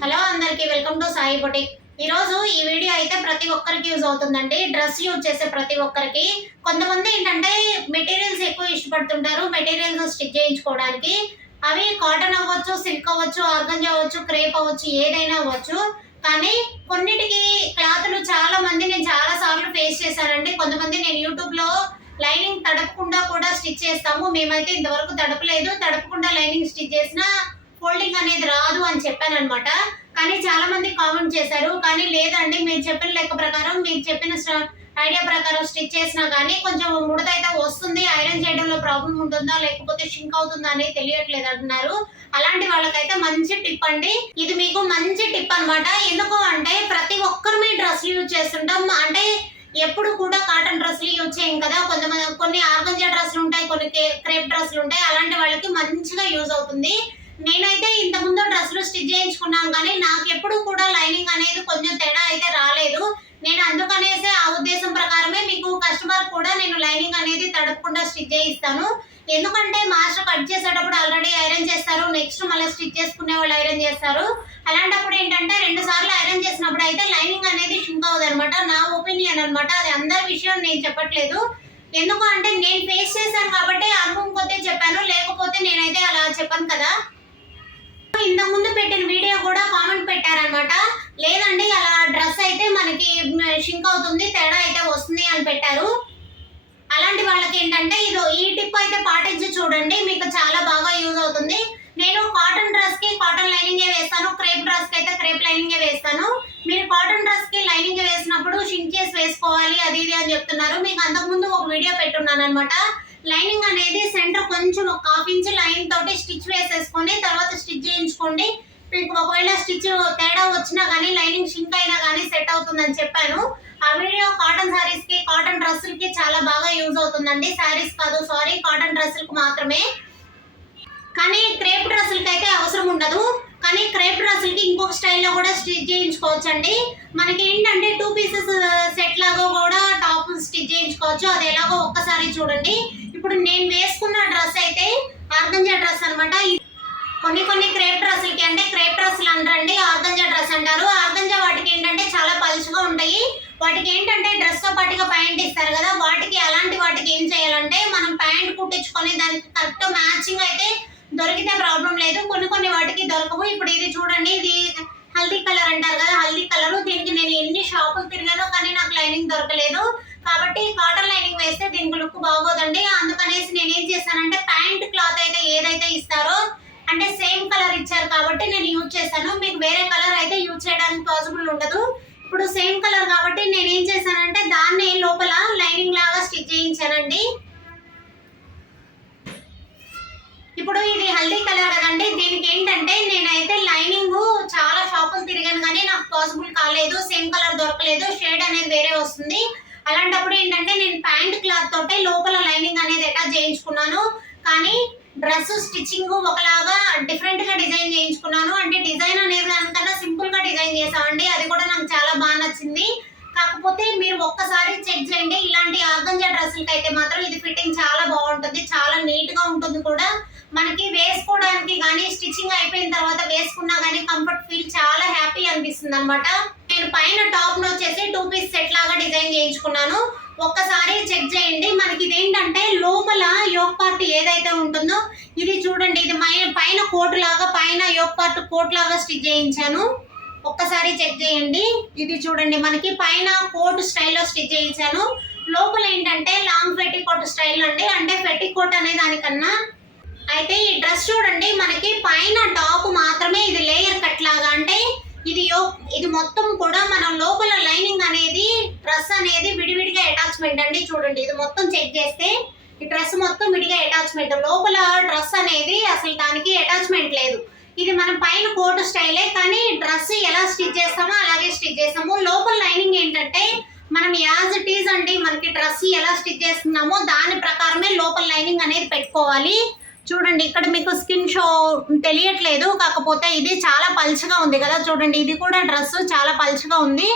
Hello అందరికి welcome to Sai boutique. ఈరోజు ఈ వీడియో అయితే ప్రతి ఒక్కరికి యూజ్ అవుతుందండి. డ్రెస్ యూజ్ చేసే ప్రతి ఒక్కరికి. కొంతమంది ఏంటంటే మెటీరియల్స్ ఎక్కువ ఇష్టపడుతుంటారు మెటీరియల్స్ స్టిచ్ చేయించుకోవడానికి. అవి కాటన్ అవ్వచ్చు, సిల్క్ అవ్వచ్చు, ఆర్గంజా అవ్వచ్చు, క్రేప్ అవ్వచ్చు, ఏదైనా అవ్వచ్చు. కానీ కొన్నిటికి క్లాతులు చాలా మంది నేను చాలా సార్లు ఫేస్ చేశానండి. కొంతమంది నేను యూట్యూబ్లో లైనింగ్ తడపకుండా కూడా స్టిచ్ చేస్తాము, మేమైతే ఇంతవరకు తడపలేదు, తడపకుండా లైనింగ్ స్టిచ్ చేసిన ఫోల్డింగ్ అనేది రాదు అని చెప్పాను అనమాట. కానీ చాలా మంది కామెంట్ చేశారు, కానీ లేదండి మీరు చెప్పిన లెక్క ప్రకారం, మీరు చెప్పిన ఐడియా ప్రకారం స్టిచ్ చేసినా కానీ కొంచెం ముడత అయితే వస్తుంది, ఐరన్ చేయడంలో ప్రాబ్లం ఉంటుందా లేకపోతే షింక్ అవుతుందా అనేది తెలియట్లేదు అంటున్నారు. అలాంటి వాళ్ళకైతే మంచి టిప్ అండి ఇది, మీకు మంచి టిప్ అనమాట. ఎందుకు అంటే ప్రతి ఒక్కరు మీ డ్రెస్లు యూజ్ చేస్తుంటాం, అంటే ఎప్పుడు కూడా కాటన్ డ్రెస్లు యూజ్ చేయం కదా. కొన్ని ఆర్గంజా డ్రెస్లు ఉంటాయి, కొన్ని క్రేప్ డ్రెస్లు ఉంటాయి, అలాంటి వాళ్ళకి మంచిగా యూజ్ అవుతుంది. నేనైతే ఇంతకుముందు డ్రెస్సులు స్టిచ్ చేయించుకున్నాను, కానీ నాకు ఎప్పుడు కూడా లైనింగ్ అనేది కొంచెం తేడా అయితే రాలేదు. నేను అందుకనేసి ఆ ఉద్దేశం ప్రకారమే మీకు కస్టమర్ కూడా నేను లైనింగ్ అనేది తడపకుండా స్టిచ్ చేయిస్తాను. ఎందుకంటే మాస్టర్ కట్ చేసేటప్పుడు ఆల్రెడీ ఐరన్ చేస్తారు, నెక్స్ట్ మళ్ళీ స్టిచ్ చేసుకునే వాళ్ళు ఐరన్ చేస్తారు. అలాంటప్పుడు ఏంటంటే 2 సార్లు ఐరన్ చేసినప్పుడు అయితే లైనింగ్ అనేది షింక్ అవ్వదు అనమాట. నా ఒపీనియన్ అనమాట, అది అందరి విషయం నేను చెప్పట్లేదు. ఎందుకు అంటే నేను ఫేస్ చేశాను కాబట్టి అనుభవం కొద్దే చెప్పాను, లేకపోతే నేనైతే అలా చెప్పాను కదా. ఇంతకు ముందు పెట్టిన వీడియో కూడా కామెంట్ పెట్టారనమాట, లేదండి అలా డ్రెస్ అయితే మనకి షింక్ అవుతుంది, తేడా అయితే వస్తుంది అని పెట్టారు. అలాంటి వాళ్ళకి ఏంటంటే ఈ టిప్ అయితే పాటించి చూడండి, మీకు చాలా బాగా యూజ్ అవుతుంది. నేను కాటన్ డ్రెస్ కి కాటన్ లైనింగే వేస్తాను, క్రేప్ డ్రెస్ కి అయితే క్రేప్ లైనింగే వేస్తాను. మీరు కాటన్ డ్రెస్ కి లైనింగ్ వేసినప్పుడు షింక్ చేసి వేసుకోవాలి అది ఇది అని చెప్తున్నారు. మీకు అంతకుముందు ఒక వీడియో పెట్టున్నాను అనమాట. లైనింగ్ అనేది సెంటర్ కొంచెం ఒక 1/2 ఇంచ్ లైన్ తోటి స్టిచ్ వేసేసుకొని తర్వాత స్టిచ్ చేయించుకోండి. మీకు ఒకవేళ స్టిచ్ తేడా వచ్చినా కానీ లైనింగ్ షింక్ అయినా కానీ సెట్ అవుతుందని చెప్పాను. ఆ వీడియో కాటన్ సారీస్ కి కాటన్ డ్రెస్సులకి చాలా బాగా యూజ్ అవుతుందండి. సారీస్ కాదు, సారీ, కాటన్ డ్రెస్సులకు మాత్రమే. కానీ క్రేప్ డ్రెస్సులకి అయితే అవసరం ఉండదు. కానీ క్రేప్ డ్రెస్సులకి ఇంకొక స్టైల్లో కూడా స్టిచ్ చేయించుకోవచ్చండి. మనకి ఏంటంటే 2 పీసెస్ సెట్ లాగా కూడా టాప్ స్టిచ్ చేయించుకోవచ్చు. అది ఎలాగో ఒక్కసారి చూడండి. ఇప్పుడు నేను వేసుకున్న డ్రెస్ అయితే ఆర్గంజా డ్రెస్ అనమాట. కొన్ని క్రేప్ డ్రెస్సులకి అంటే క్రేప్ డ్రెస్సులు అంటారండి, ఆర్గంజా డ్రెస్ అంటారు. ఆర్గంజా వాటికి ఏంటంటే చాలా పలుచగా ఉంటాయి. వాటికి ఏంటంటే డ్రెస్ తో పాటుగా ప్యాంట్ ఇస్తారు కదా, అలాంటి వాటికి ఏం చేయాలంటే మనం ప్యాంట్ కుట్టించుకొని దానికి కరెక్ట్ మ్యాచింగ్ అయితే దొరికితే ప్రాబ్లం లేదు. కొన్ని వాటికి దొరకవు. ఇప్పుడు ఇది చూడండి, ఇది హల్దీ కలర్ అంటారు కదా, హల్దీ కలర్. దీనికి నేను ఎన్ని షాపులు తిరిగానో కానీ నాకు లైనింగ్ దొరకలేదు. కాబట్టి కాటన్ లైనింగ్ వేస్తే దీనికి లుక్ బాగోదండి. అందుకనేసి నేను ఏం చేశానంటే ప్యాంట్ క్లాత్ అయితే ఏదైతే ఇస్తారో అంటే సేమ్ కలర్ ఇచ్చారు కాబట్టి నేను యూజ్ చేశాను. మీకు వేరే కలర్ అయితే యూజ్ చేయడానికి పాసిబుల్ ఉండదు. ఇప్పుడు సేమ్ కలర్ కాబట్టి నేను ఏం చేశానంటే దాన్ని లోపల లైనింగ్ లాగా స్టిచ్ చేయించానండి. ఇప్పుడు ఇది హల్దీ కలర్ కదండి, దీనికి ఏంటంటే నేనైతే లైనింగ్ చాలా షాపులు తిరిగాను కానీ నాకు పాసిబుల్ కాలేదు, సేమ్ కలర్ దొరకలేదు, షేడ్ అనేది వేరే వస్తుంది. అలాంటప్పుడు ఏంటంటే నేను ప్యాంట్ క్లాత్ తోటే లోపల లైనింగ్ అనేది అటాచ్ చేయించుకున్నాను. కానీ డ్రెస్ స్టిచ్చింగ్ ఒకలాగా డిఫరెంట్ గా డిజైన్ చేయించుకున్నాను. అంటే డిజైన్ అనేది దానికన్నా సింపుల్ గా డిజైన్ చేసామండి, అది కూడా నాకు చాలా బాగా నచ్చింది. కాకపోతే మీరు ఒక్కసారి చెక్ చేయండి. ఇలాంటి ఆర్గంజా డ్రెస్సులకి అయితే మాత్రం ఇది ఫిట్టింగ్ చాలా బాగుంటుంది, చాలా నీట్ గా ఉంటుంది కూడా. మనకి వేసుకోవడానికి కానీ స్టిచ్చింగ్ అయిపోయిన తర్వాత వేసుకున్నా కానీ కంఫర్ట్ ఫీల్ చాలా హ్యాపీ అనిపిస్తుంది అనమాట. నేను పైన టాప్ ను వచ్చేసి 2 పీస్ సెట్ లాగా డిజైన్ చేయించుకున్నాను. ఒక్కసారి చెక్ చేయండి. మనకి ఇదేంటంటే లోపల యోక్ పార్ట్ ఏదైతే ఉంటుందో ఇది చూడండి, ఇది పైన కోట్ లాగా, పైన యోక్ పార్ట్ కోట్ లాగా స్టిచ్ చేయించాను. ఒక్కసారి చెక్ చేయండి. ఇది చూడండి, మనకి పైన కోట్ స్టైల్లో స్టిచ్ చేయించాను. లోపల ఏంటంటే లాంగ్ పెట్టికోట్ స్టైల్ అండి, అంటే పెట్టికోట్ అనే దానికన్నా. అయితే ఈ డ్రెస్ చూడండి, మనకి పైన టాప్ మాత్రమే ఇది లేయర్ కట్ లాగా, అంటే ఇది మొత్తం కూడా మనం లోపల లైనింగ్ అనేది డ్రెస్ అనేది విడివిడిగా అటాచ్మెంట్ అండి. చూడండి, ఇది మొత్తం చెక్ చేస్తే ఈ డ్రెస్ మొత్తం విడిగా అటాచ్మెంట్, లోపల డ్రెస్ అనేది అసలు దానికి అటాచ్మెంట్ లేదు. ఇది మనం పైన కోట్ స్టైలే, కానీ డ్రెస్ ఎలా స్టిచ్ చేస్తామో అలాగే స్టిచ్ చేస్తాము. లోపల లైనింగ్ ఏంటంటే మనం యాజ్ ఇట్ ఈజ్ అండి, మనకి డ్రెస్ ఎలా స్టిచ్ చేస్తున్నామో దాని ప్రకారమే లోపల లైనింగ్ అనేది పెట్టుకోవాలి. చూడండి, ఇక్కడ మీకు స్కిన్ షో తెలియట్లేదు, కాకపోతే ఇది చాలా పల్చగా ఉంది కదా. చూడండి, ఇది కూడా డ్రెస్ చాలా పల్చగా ఉంది.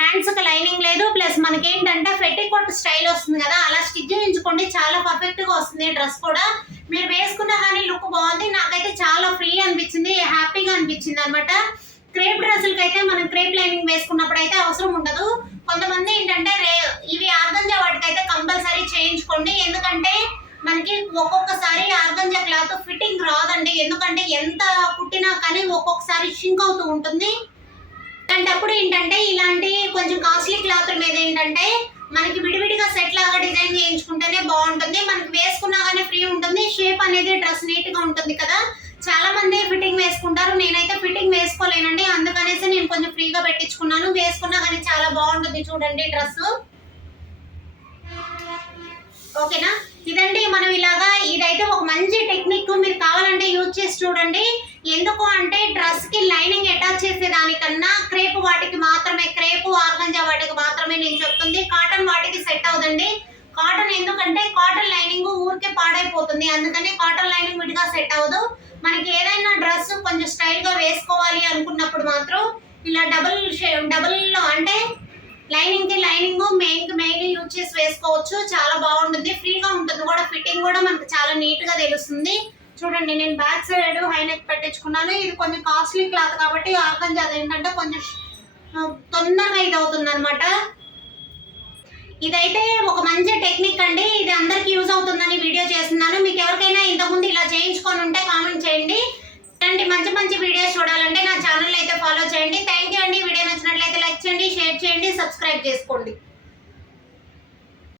హ్యాండ్స్కి లైనింగ్ లేదు, ప్లస్ మనకి ఏంటంటే పెట్టికోట్ స్టైల్ వస్తుంది కదా, అలా స్టిచ్ చేయించుకోండి, చాలా పర్ఫెక్ట్గా వస్తుంది డ్రెస్ కూడా. మీరు వేసుకున్నా కానీ లుక్ బాగుంది, నాకైతే చాలా ఫ్రీ అనిపించింది, హ్యాపీగా అనిపించింది అనమాట. క్రేప్ డ్రెస్సులకి అయితే మనం క్రేప్ లైనింగ్ వేసుకున్నప్పుడు అయితే అవసరం ఉండదు. కొంతమంది ఏంటంటే ఇవి ఆర్గంజా వాటికైతే కంపల్సరీ చేయించుకోండి. ఎందుకంటే మనకి ఒక్కొక్కసారి ఆర్గంజా క్లాత్ ఫిట్టింగ్ రాదండి. ఎందుకంటే ఎంత కుట్టినా కానీ ఒక్కొక్కసారి షింక్ అవుతూ ఉంటుంది. అలాంటప్పుడు ఏంటంటే ఇలాంటి కొంచెం కాస్ట్లీ క్లాత్ మీద ఏంటంటే మనకి విడివిడిగా సెట్ లాగా డిజైన్ చేయించుకుంటేనే బాగుంటుంది. మనకి వేసుకున్నా కానీ ఫ్రీ ఉంటుంది. షేప్ అనేది డ్రెస్ నీట్ గా ఉంటుంది కదా. చాలా మంది ఫిట్టింగ్ వేసుకుంటారు. నేనైతే ఫిట్టింగ్ వేసుకోలేనండి. అందుకనేసి నేను కొంచెం ఫ్రీగా పెట్టించుకున్నాను. వేసుకున్నా కానీ చాలా బాగుంటుంది చూడండి డ్రెస్. ఓకేనా, ఇదండి మనం ఇలాగా ఇదైతే ఒక మంచి టెక్నిక్. మీరు కావాలంటే యూజ్ చేసి చూడండి. ఎందుకు అంటే డ్రెస్ కి లైనింగ్ అటాచ్ చేసే దానికన్నా క్రేప్ వాటికి మాత్రమే, క్రేప్ ఆర్గంజా వాటికి మాత్రమే నేను చెప్తుంది. కాటన్ వాటికి సెట్ అవుదండి. కాటన్ ఎందుకంటే కాటన్ లైనింగ్ ఊరికే పాడైపోతుంది. అందుకని కాటన్ లైనింగ్ విడిగా సెట్ అవ్వదు. మనకి ఏదైనా డ్రెస్ కొంచెం స్టైల్ గా వేసుకోవాలి అనుకున్నప్పుడు మాత్రం ఇలా డబుల్ అంటే లైనింగ్ కి లైనింగ్, మెయిన్ కి మెయిన్ యూజ్ చేసి వేసుకోవచ్చు. చాలా బాగుంటుంది, ఫ్రీగా ఉంటుంది కూడా. ఫిట్టింగ్ కూడా మనకు చాలా నీట్ గా తెలుస్తుంది. చూడండి, నేను బ్యాక్ సైడ్ హై నెక్ పెట్టించుకున్నాను. ఇది కొంచెం కాస్ట్లీ క్లాత్ కాబట్టి ఆర్గంజా ఏంటంటే కొంచెం తొందరగా ఇది అవుతుంది అనమాట. ఇదైతే ఒక మంచి టెక్నిక్ అండి. ఇది అందరికి యూజ్ అవుతుందని వీడియో చేస్తున్నాను. మీకు ఎవరికైనా ఇంతకుముందు ఇలా చేయించుకొని ఉంటే కామెంట్ చేయండి. ఇలాంటి మంచి మంచి వీడియోస్ చూడాలంటే నా ఛానల్ అయితే ఫాలో చేయండి. థ్యాంక్ యూ అండి. వీడియో నచ్చినట్లయితే లైక్ చేయండి, షేర్ చేయండి, సబ్స్క్రైబ్ చేసుకోండి.